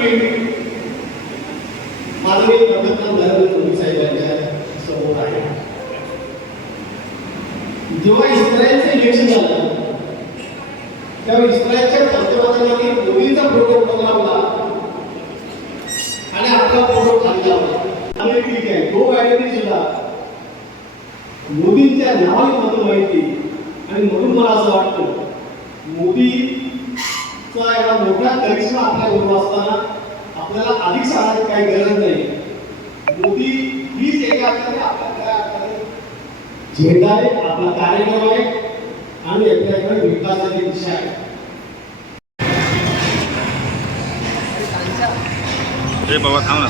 Meeting माननीय पंतप्रधान नरेंद्र मोदी साहेबांच्या समोर आहे. जेव्हा इस्रायलचं इलेक्शन झालं त्यावेळी इस्रायलच्या पंतप्रधानांनी मोदींचा फोटो बनवला आणि आपला फोटो खाली लावला. आणि ठीक आहे, तो आयडेंटिटी सुद्धा मोदींच्या नावाने माहिती. आणि म्हणून मला असं वाटतं मोदीचा एवढा मोठा करिश्मा आपल्या बरोबर असताना आपल्याला अधिक सांगण्याची काही गरज नाही. मोदी हीच एका आपल्या झेंडा आहे, आपला कार्यक्रम आहे आणि आपल्याकडे विकासाची दिशा आहे. बाबा थांब ना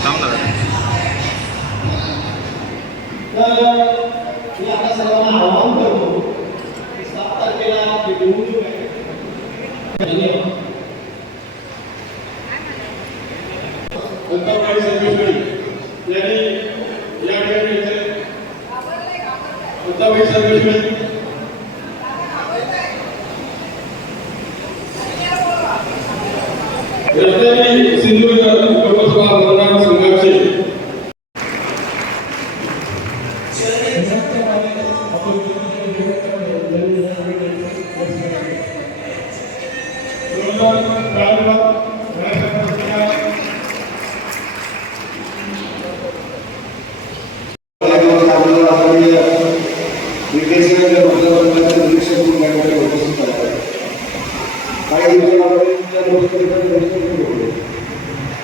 तर मी आता सर्वांना आवाहन करतो, 7 तारखेला निवडणूक आहे. धन्यवाद. उत्तरवाडी सर्वेक्षण यांनी या ठिकाणी उत्तरवाडी सर्वेक्षण रत्नागिरी सिंधुदुर्ग लोकसभा मतदारसंघाचे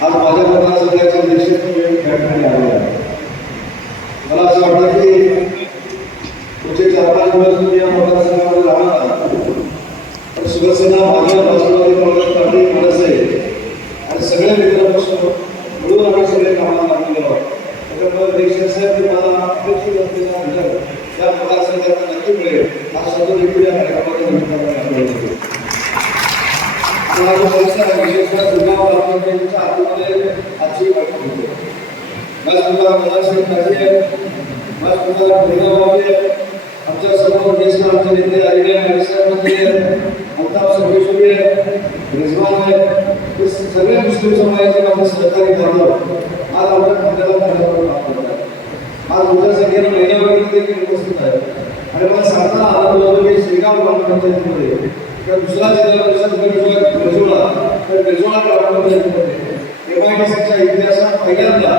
आज माझ्या मतदारसंघाच्या मला असं वाटतं की पुढचे 4-5 दिवस तुम्ही या मतदारसंघामध्ये राहणार आहात. पण शिवसेना भाजप राष्ट्रवादी काँग्रेस पार्टी मनसे आणि सगळे मित्र पक्ष मिळून आम्ही सगळे कामाला लागलेलो आहोत. त्याच्यामुळे अध्यक्ष साहेब मला अपेक्षित असलेला रिझल्ट या मतदारसंघात नक्की मिळेल हा शब्द देखील या कार्यक्रमाच्या निमित्ताने विशेषतः दुर्गाव ग्रामपंचायतीच्या आतमध्ये आजची बैठक होते. आमच्या समोर ज्येष्ठ आमचे नेते आलेले अल्ताफ सर्वेश्वरी रिजवान आहे, हे सगळे मुस्लिम समाजाचे आमचे सहकारी झालो. आज आमच्या खात्याला आज मोठ्या संख्येने महिन्यावरती देखील उपस्थित आहे. आणि मला सांगताना आनंद होतो की श्रीगाव ग्रामपंचायतीमध्ये किंवा दुसरा जिल्हा परिषद बेजोळा तर बेजोळा ग्रामपंचायतीमध्ये MIDCच्या इतिहासात पहिल्यांदा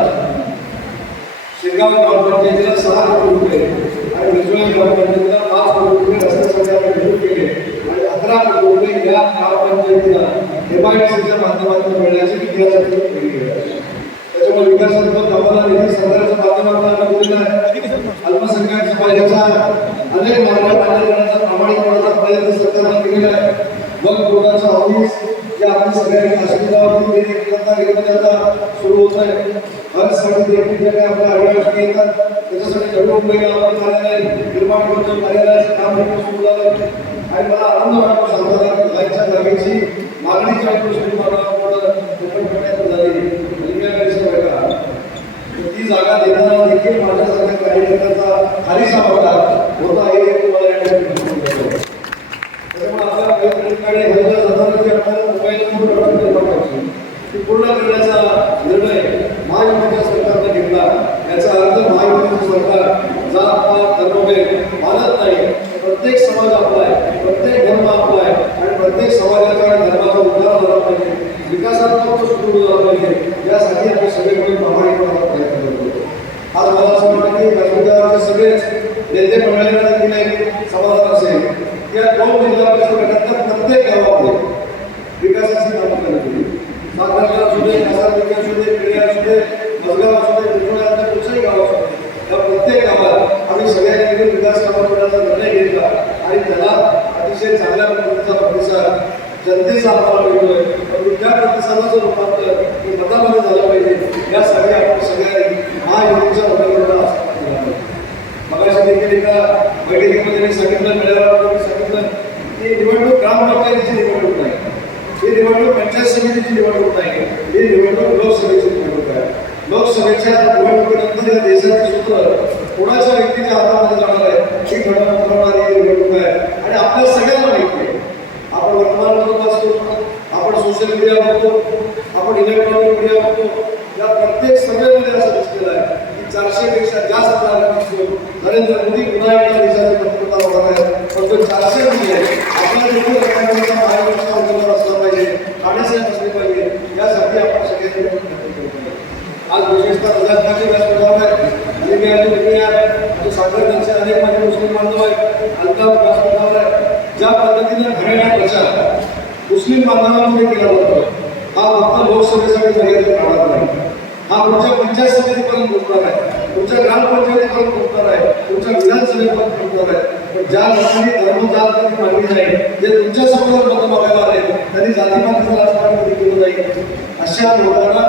शिरगाव ग्रामपंचायतीला 6 कोटी रुपये आणि बेजोळा ग्रामपंचायतीला 5 कोटी रुपये रस्त्यासाठी आपण मंजूर केले आणि 11 कोटी रुपये या ग्रामपंचायतीला MIDCच्या माध्यमातून मिळण्याची इतिहासाची पहिली आहे. त्याच्यामुळे विकासात्मक कामाला निधी सरकारच्या माध्यमातून दिलेला आहे. अल्पसंख्याक समाजाच्या अनेक मागण्या प्रामाणिकपणाचा प्रयत्न सरकारने केलेला आहे. वक्फ बोर्डाचा ऑफिस जे आपण सगळ्यांनी आशीर्वादावरती सुरू होत आहे. हरसाठी देखील जे काही आपल्या आदिवासी येतात त्याच्यासाठी करोडो रुपये आपण कार्यालय निर्माण करतो, कार्यालयाचं काम देखील सुरू झालं. आणि मला आनंद वाटतो सांगताना लाईटच्या जागेची मागणीच्या ती जागा देताना देखील माझ्यासारख्या कार्यकर्त्याचा खालीचा होता हे तुम्हाला या ठिकाणी त्याच्यामुळे आपल्या पूर्ण करण्याचा निर्णय महायुतीच्या सरकारने घेतला. याचा अर्थ महायुतीचं सरकार जात धर्मभेद मानत नाही. प्रत्येक समाज आपला आहे, प्रत्येक धर्म आपला आहे आणि प्रत्येक समाजाच्या आणि धर्माचा उद्धार झाला पाहिजे, विकासात्मक सुरू झाला पाहिजे. यासाठी आम्ही सगळे मिळून प्रामाणिकपणाचा प्रयत्न करतो. आज मला असं वाटतं की राजकारणाचे सगळेच नेते मंडळींना देखील एक समाधान असेल की या 2 जिल्हा परिषद गटातल्या प्रत्येक गावामध्ये विकासाची कामं केली. सातारा असू दे, कासारखेड असू दे, पेढे असू दे, मजगाव असू दे, बिजोळ्यातल्या कुठच्याही गाव असू दे, या प्रत्येक गावात आम्ही सगळ्यांनी मिळून विकास कामं करण्याचा निर्णय घेतला आणि त्याला अतिशय चांगल्या पद्धतीचा प्रतिसाद जनतेचा आम्हाला मिळतोय. पण त्या प्रतिसादाचं रूपांतर मतामध्ये झालं पाहिजे यासाठी आपण सगळ्यांनी महायुतीच्या वतीनं मगाशी देखील एका बैठकीमध्ये सांगितलं, मेळाव्यावर सांगितलं की निवडणूक ग्रामपंचायतीची निवडणूक नाही, ही निवडणूक पंचायत समितीची निवडणूक नाही, ही निवडणूक लोकसभेची निवडणूक आहे. लोकसभेच्या निवडणुकीनंतर या देशाचे सूत्र कोणाच्या व्यक्तीच्या हातामध्ये जाणार आहे ही ठरवणारी निवडणूक आहे. आणि आपल्या सगळ्यांना माहिती आहे, आपण वर्तमानपत्रात असतो, आपण सोशल मीडिया बघतो, आपण इलेक्ट्रॉनिक मीडिया बघतो, या प्रत्येक सर्वेमध्ये असं दिसलेलं आहे की 400 पेक्षा जास्त जागा दिसतो. नरेंद्र मोदी पुन्हा एकदा देशाचे पंतप्रधान होणार आहेत, पण तो 400 नाही आहे. आपल्या देखील रत्नागिरीचा महाराष्ट्राचा उमेदवार असला पाहिजे, ठाणेसाहेब असले पाहिजे, यासाठी आपण सगळ्यांनी प्रयत्न केले पाहिजे. आज विशेषतः रजाकाची व्यासपीठावर आहे, अलिमी आहे, साखरचे अनेक माझे मुस्लिम बांधव आहेत, अल्ताफ व्यासपीठावर आहे. ज्या पद्धतीने घड्याळ प्रचार मुस्लिम बांधवांमध्ये केला जातो, हा फक्त लोकसभेसाठी मर्यादित राहणार नाही. हा पुढच्या पंचायत समितीपर्यंत पोहोचणार आहे, पुढच्या ग्रामपंचायतीपर्यंत पोहोचणार आहे, पुढच्या विधानसभेपर्यंत पोहोचणार आहे. पण ज्या लोकांनी धर्मजात मानली नाही, जे तुमच्या समोर मतं मागायला आले, त्यांनी जातीपातीचं राजकारण कधी केलं नाही, अशा लोकांना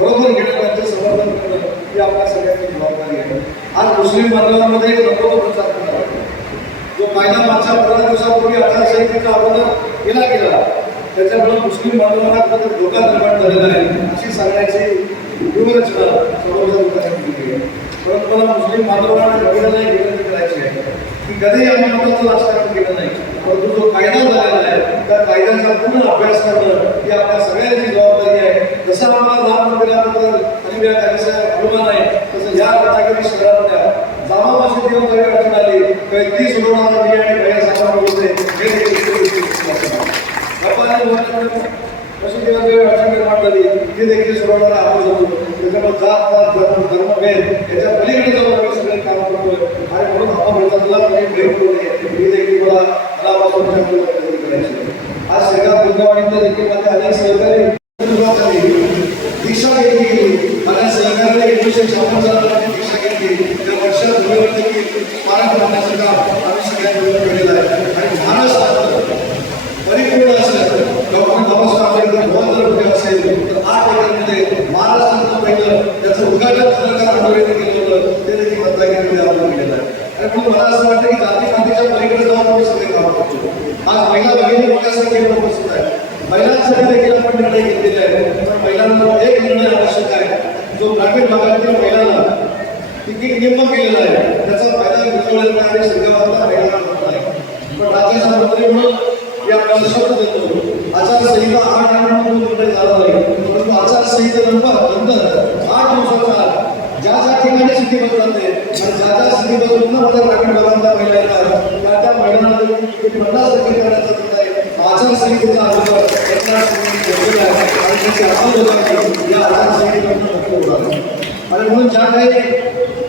बरोबर घेणं, त्यांचं समर्थन करणं ही आपल्या सगळ्यांची जबाबदारी आहे. आज मुस्लिम बांधवांमध्ये एक नको प्रचार केला आहे, जो कायदा मागच्या 15 दिवसापूर्वी आचारसंहितेचा अगोदर केला गेला, त्याच्यामुळे मुस्लिम बांधवांना खूप धोका निर्माण झालेला आहे, अशी सांगण्याची व्यूहरचना सर्वजण लोकांनी केली आहे. परंतु मला मुस्लिम बांधवांना नवीन एक विनंती करायची आहे की कधीही आम्ही मताचं राजकारण केलं नाही, परंतु जो कायदा झालेला आहे त्या कायद्याचा पूर्ण अभ्यास करणं ही आपल्या सगळ्यांची जबाबदारी आहे. जसं आम्हाला लाभ दिल्याबद्दल आणि या कायद्याचा अभिमान आहे, तसं या रत्नागिरी शहरातल्या जामा मशिदीवर जरी अडचण आली तर ती सोडवणारा मी आणि भैया साहेब बोलते हे देखील मशिदीवर जरी अडचण निर्माण झाली ती देखील सोडवणारा आपण जातो. त्याच्यामुळे जात पात धर्मभेद याच्या पलीकडे जाऊन आम्ही सगळे काम करतोय आणि म्हणून आपण तुला भेट करू नये ही देखील मला मनापासून करायची. आज शेगाव बुद्धवाडीतल्या देखील माझ्या अनेक सहकारी दीक्षा घेतली गेली, माझ्या सहकार्याने 1956 साली दीक्षा घेतली. त्या वर्षात धुळेवर देखील स्मारक बांधण्याचं काम आम्ही सगळ्यांनी मिळून केलेलं आहे. आणि महाराष्ट्रात परिपूर्ण असेल डॉक्टर बाबासाहेब आंबेडकर भवन जर उभे असेल तर 8 एकरमध्ये महाराष्ट्राचं पहिलं त्याचं उद्घाटन सरकार आंदोलन केलं होतं, ते देखील रत्नागिरीमध्ये आपण केलेलं आहे. आणि म्हणून मला असं वाटतं की जातीपातीच्या पलीकडे जाऊन आम्ही सगळे काम करतो. आज महिला भगिनी मोठ्या संख्येने उपस्थित आहे, महिलांसाठी देखील आपण निर्णय घेतलेले आहे. पण महिलांना एक निर्णय आवश्यक आहे, जो ग्रामीण भागातील महिलांना तिकीट नियम केलेला आहे त्याचा फायदा मिळवलेला आणि शेगावातल्या महिलांना होत नाही. पण राज्याचा मंत्री म्हणून मी आपल्याला शब्द देतो, आचारसंहिता 8 म्हणून निर्णय झाला नाही, परंतु आचारसंहितेनंतर 8 दिवसाच्या आत ज्या ज्या ठिकाणी स्थिती बदलते आणि ज्या ज्या स्थिती बदलून माझ्या ग्रामीण भागातल्या महिला येतात त्या महिलांना 50% करण्याचा निर्णय आचारसंहितेचा अगोदर घेतलेला आहे आणि त्याची अंमलबजावणी या आचारसंहितेनंतर आणि म्हणून ज्या काही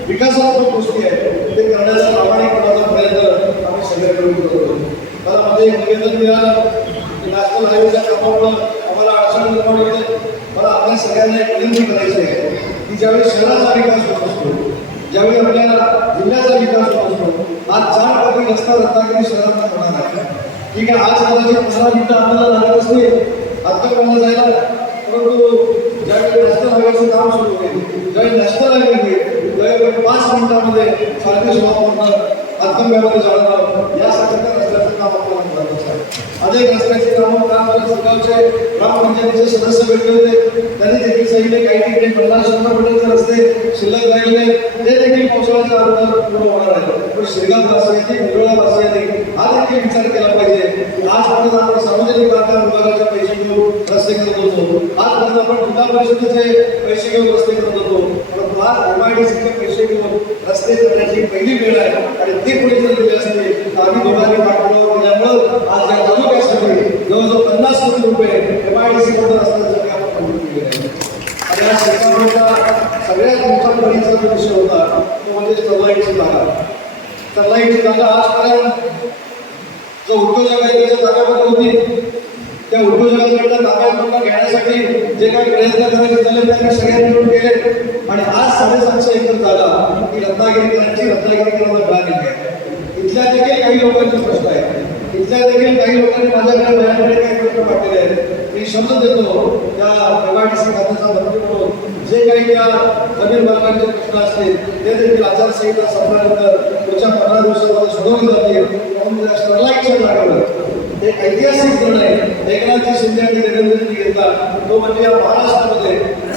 विकासात्मक गोष्टी आहेत ते करण्याचा प्रामाणिकपणाचा प्रयत्न आम्ही सगळे करून करतो. मला मध्ये एक निवेदन मिळालं की नॅशनल हायवेच्या कामामुळं आम्हाला अडचण निर्माण होते. मला आपल्या सगळ्यांना एक विनंती करायची आहे की ज्यावेळी शहराचा विकास होत असतो, ज्यावेळी आपल्या जिल्ह्याचा विकास होत असतो, आज 4 कोटी रस्ता रत्नागिरी शहरात होणार आहे. ठीक आहे, आज कदाचित 15 मिनिटं आपल्याला लागत असते हातकमाला जायला, परंतु ज्यावेळी नॅशनल हायवेचं काम सुरू होईल, ज्यावेळी नॅशनल हायवे होईल त्यावेळी 5 मिनिटांमध्ये सारखे सोलापूरनं हातकंब्यामध्ये जाणं यासारख्या रस्त्याचं काम आपल्याला महत्त्वाचं आहे. अनेक रस्त्याची कामं सरकारचे ग्रामपंचायतीचे सदस्य भेटले होते, त्यांनी देखील सांगितले काही ठिकाणी 50-100 मीटरचे रस्ते शिल्लक राहिले ते देखील पावसाळ्याच्या अगोदर पूर्ण होणार आहे. पण शेगाव वासियांनी मुरळा वासियांनी हा देखील विचार केला पाहिजे की आजपर्यंत आपण सार्वजनिक बांधकाम विभागाचे पैसे घेऊन रस्ते करत होतो, आजपर्यंत आपण जिल्हा परिषदेचे पैसे घेऊन रस्ते करत होतो, परंतु आज MIDCचे पैसे घेऊन रस्ते करण्याची पहिली वेळ आहे. आणि ती पुढे जर दिली असते तर आम्ही दोघांनी पाठवलं केल्यामुळं आज या तालुक्यासाठी जवळजवळ 50 कोटी रुपये MIDC कडून रस्त्यासाठी आपण मंजूर केले आहे. आणि या शेगावचा सगळ्यात मोठा पडीचा जो विषय होता तो म्हणजे तरलाईची जागा. तरलाईची जागा आजपर्यंत जो उद्योजक आहे त्याच्या जागामध्ये होती, त्या उद्योजकांकडनं जागा घेण्यासाठी जे काही प्रयत्न करायचे झाले त्यांनी सगळ्यांनी मिळून केले आणि आज 750 एकर जागा ही रत्नागिरीकरांना मिळालेली आहे. इथल्या देखील काही लोकांचे प्रश्न आहेत, इथल्या देखील काही लोकांनी माझ्याकडे माझ्याकडे काही प्रश्न पाठवले आहेत. मी शब्द देतो त्या MIDC खात्याचा मंत्री म्हणून जे काही त्या जमीन मालकांचे प्रश्न असतील ते देखील आचारसंहिता संपल्यानंतर पुढच्या 15 दिवसामध्ये सोडवले जातील. म्हणून त्या स्टरलाईटच्या जागेवर एक ऐतिहासिक निर्णय एकनाथजी शिंदे आणि देवेंद्रजी घेतला, तो म्हणजे या महाराष्ट्रामध्ये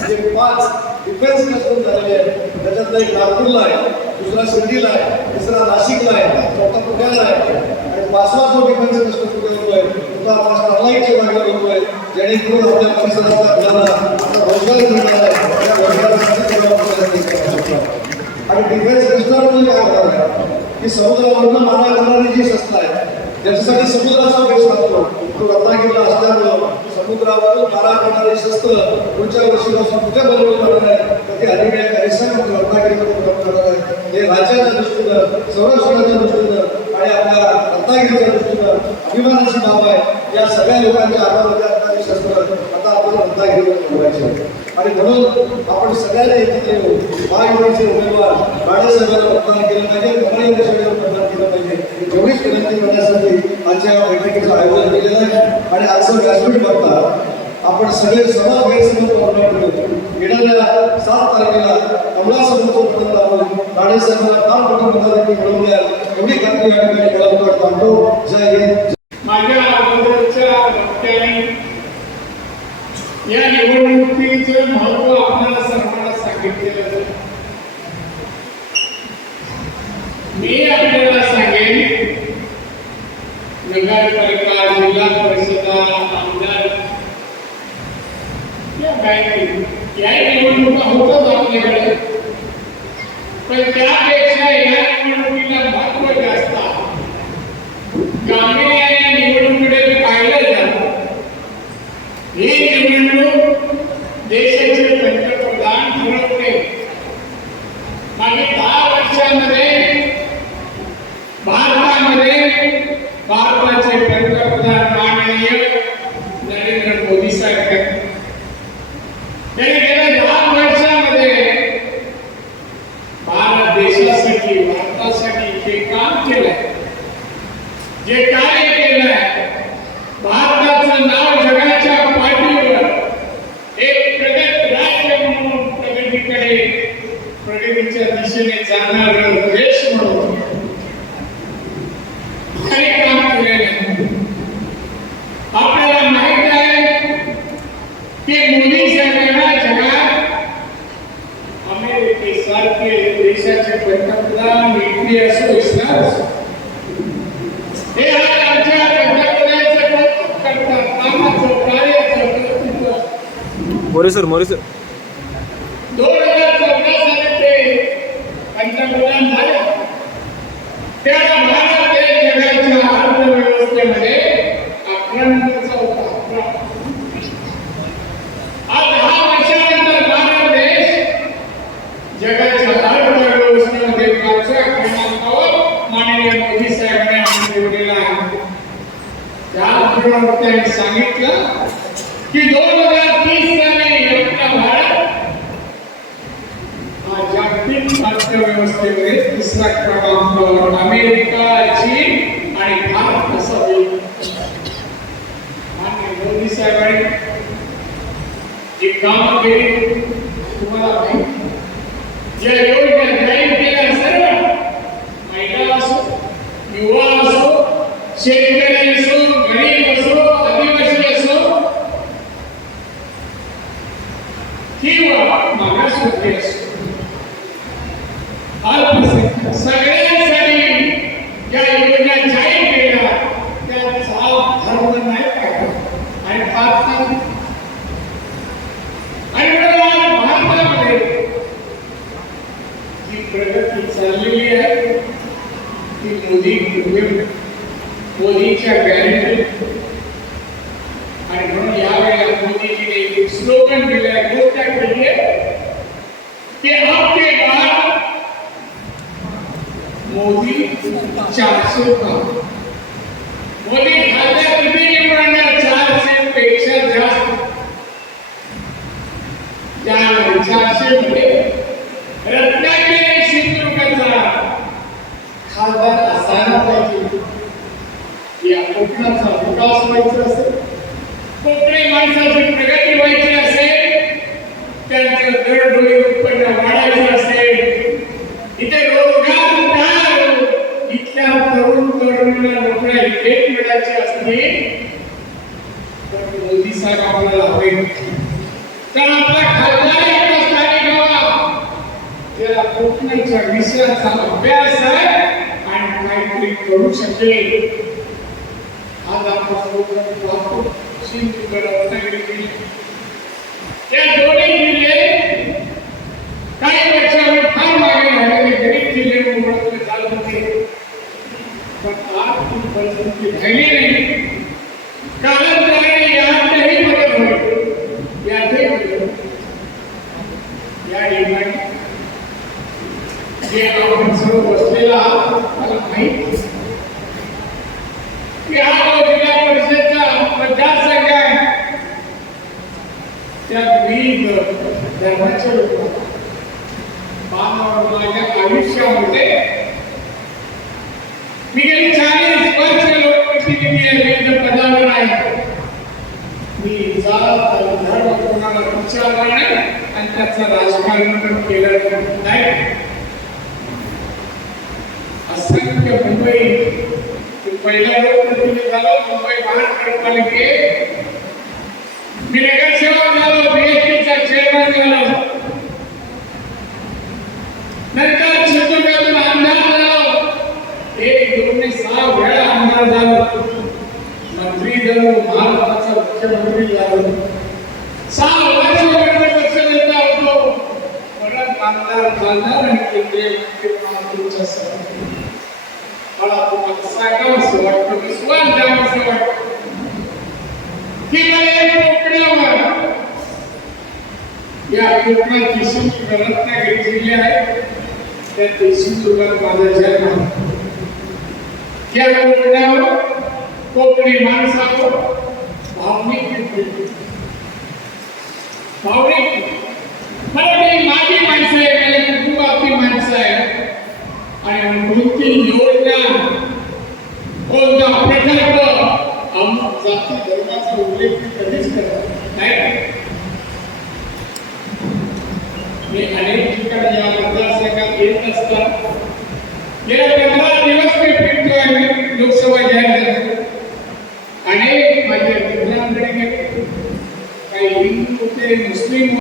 जे 5 डिफेन्स कस्टम झालेले आहेत त्याच्यातला एक नागपूरला आहे, दुसरा शिर्डीला आहे, तिसरा नाशिकला आहे, चौथा पुण्याला आहे आणि 5वा जो डिफेन्स कस्टम होतोय, तो आपल्या स्टरलाईटच्या जागेवर होतोय, जेणेकरून आपल्या परिसरातल्या मुलांना रोजगार मिळणार आहे. त्या रोजगारासाठी आणि डिफेन्स मिनिस्टर म्हणजे काय होणार आहे की समुद्रावरून मारा करणारी जी शस्त्र आहे त्याच्यासाठी समुद्राचा बेस लागतो. तो रत्नागिरीला असल्यामुळं समुद्रावरून मारा करणारी शस्त्र पुढच्या वर्षीपासून कुठे बनवली जाणार आहे तर ते अनिमेय परिसर रत्नागिरीमध्ये बनवणार आहे. हे राज्याच्या दृष्टीनं, संरक्षणाच्या दृष्टीनं आणि आपल्या रत्नागिरीच्या दृष्टीनं अभिमानाची बाब आहे. या सगळ्या लोकांच्या हातामध्ये असणारी शस्त्र आता आपल्याला रत्नागिरीवर ठेवायचे आणि म्हणून आपण सगळ्यांनी एकत्र येऊन महायुतीचे उमेदवार बाळासाहेबांना मतदान केलं पाहिजे, कमळ देशाला मतदान केलं पाहिजे एवढीच विनंती करण्यासाठी आजच्या या बैठकीचं आयोजन केलेलं आहे. आणि आजचं व्यासपीठ बघता आपण सगळे सर्व गैरसमज करून येणाऱ्या 7 तारखेला कमळासमोर मतदान लावून बाळासाहेबांना फार मोठं मतदान मिळवून द्या एवढी खात्री या ठिकाणी मला सांगतो. जय हिंद. माझ्या अगोदरच्या वक्त्यांनी या निवडणुकीचं महत्व आपल्याला सर्वांना सांगितलेलं. मी आपल्याला सांगेन नगरपालिका, जिल्हा परिषदा, आमदार या निवडणुका होतात आपल्याकडे, पण त्यापेक्षा या निवडणुकीला महत्व जास्त आहे. गांभीर्याने निवडणुकीकडे पाहिलं जातं. ही निवडणूक देशाचे पंतप्रधान ठरवते. मागे 10 वर्षामध्ये भारताचे पंतप्रधान माननीय नरेंद्र मोदी साहेब त्यांनी गेल्या 10 वर्षामध्ये भारत देशासाठी, भारतासाठी जे काम केलंय, जे कार्य केलंय, भारताचं नाव जगाच्या पाठीवर एक प्रगत राज्य म्हणून प्रगतीच्या दिशेने जाणारं देश म्हणून काही काम केलेलं. आपल्याला माहित आहे की मोदी सरकारला जगात अमेरिकेसारखे देशाचे पंतप्रधान, इटली असो, इस्रायल असो, हे आमच्या पंतप्रधानांचं कौतुक करतात, कामाचं, कार्याचं कर्तृत्व. मोरे सर 2014 साली ते पंतप्रधान झाले. त्याला भारत देश जगाच्या अर्थव्यवस्थेमध्ये अग्रगण्य होता. आज 10 वर्षानंतर भारत देश जगाच्या अर्थव्यवस्थेमध्ये 5व्या क्रमांकावर माननीय मोदी साहेबांनी आम्ही निवडलेला आहे. त्याचबरोबर त्यांनी सांगितलं की 2030 साली आपला भारत जागतिक अर्थव्यवस्थेमध्ये 3रा क्रमांकावर अमेरिका, चीन आणि भारत असा होईल. माननीय मोदी साहेबांनी जी काम केली तुम्हाला माहिती, ज्या योजना जाहीर केल्या सर्व, महिला असो, युवा असो, शेतकरी असो, गरीब असो, आदिवासी असो किंवा मागासवर्गीय असो, सगळ्यांसाठी ज्या योजना जाहीर केल्या त्याचा धर्म नाही पाहिजे. आणि भारतामध्ये जी प्रगती चाललेली आहे ती मोदीच्या गॅरंटी. आणि म्हणून यावेळेला मोदीजीने एक स्लोगन दिलं, घोषणा केली की आपके बाद मोदी 400 का. मोदी खासदार किती निवडणार? 400 पेक्षा जास्त. 400 मध्ये रत्नागिरी सिंधुदुर्गचा खासदार असायला पाहिजे. या कोकणाचा विकास व्हायचा असेल, कोकणी माणसाची प्रगती व्हायची असेल, त्यांचं दरडोई उत्पन्न वाढायचं असेल, इथे रोजगार इथल्या तरुण तरुणीला नोकऱ्या एक मिळायची असतील तर मोदी साहेब आपल्याला हवे. तर आपला खासदार आपला स्थानिक हवा, ज्याला कोकणाच्या विषयाचा अभ्यास आहे आणि काहीतरी करू शकेल. आज आज आपण वाहतूक सिंधुदुर्ग रत्नागिरी जिल्हे या दोन्ही जिल्हे काही वर्षांनी फार मागे राहिलेले गरीब जिल्हे म्हणून ओळखले जात होते, पण आज ती परिस्थिती राहिली नाही. कालांतराने यातही बदल होईल, यातही बदल. या ठिकाणी जे आपण सर्व बसलेला मला माहिती की हा जिल्हा परिषदचा मतदारसंघ आहे, त्यात विविध धर्माचे लोक माझ्या आयुष्यामध्ये मी गेली 40 वर्ष लोकप्रतिनिधी आहे, विविध पदावर आहे. मी जात धर्म कोणाला विचारला नाही आणि त्याचं राजकारण पण केलं नाही. असंख्य मुंबई पहिला लोकप्रतिनिधी झालो, मुंबई महानगरपालिकेत मी नगरसेवक झालो, बीएसटीचा चेअरमन झालो, नंतर सिंधुदुर्गातून आमदार झालो, 1-2 वेळा आमदार झालो, मंत्री झालो, महाराष्ट्राचा मुख्यमंत्री झालो, 6 वर्ष पक्षनेता होतो, परत आमदार खासदार आणि केंद्रीय मंत्रिमंडळाचा सदस्य. मला तुम्हाला सांगावंसं वाटतं, विश्वास द्यावांसं वाटतं की मला कोकणावर या कोकणाची सिंधुदुर्ग रत्नागिरी जिल्हे आहे, त्यात सिंधुदुर्गात माझा जन्म. या कोकणावर कोकणी माणसावर भावनिक मला माझी माणसं आहे, माझ्या कुटुंबातली माणसं आहे आणि कोणती योजना कोणता प्रकल्प अमुक जाती धर्माचा उल्लेख कधीच करत नाही. मी अनेक ठिकाणी या मतदारसंघात येत असतात. गेल्या 15 दिवस मी फिरतोय लोकसभा जाहीर झाली. अनेक माझे मित्रांकडे काही हिंदू होते, मुस्लिम